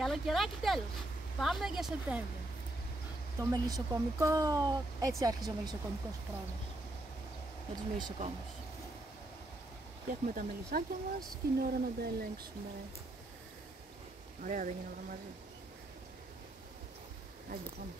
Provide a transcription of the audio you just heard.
Καλοκαιράκι τέλος. Πάμε για Σεπτέμβριο. Το μελισσοκομικό, έτσι άρχισε ο μελισσοκομικός χρόνος. Με τους μελισσοκόμους. Και έχουμε τα μελισσάκια μας και είναι ώρα να τα ελέγξουμε. Ωραία δεν είναι όλα μαζί. Άντε πάμε.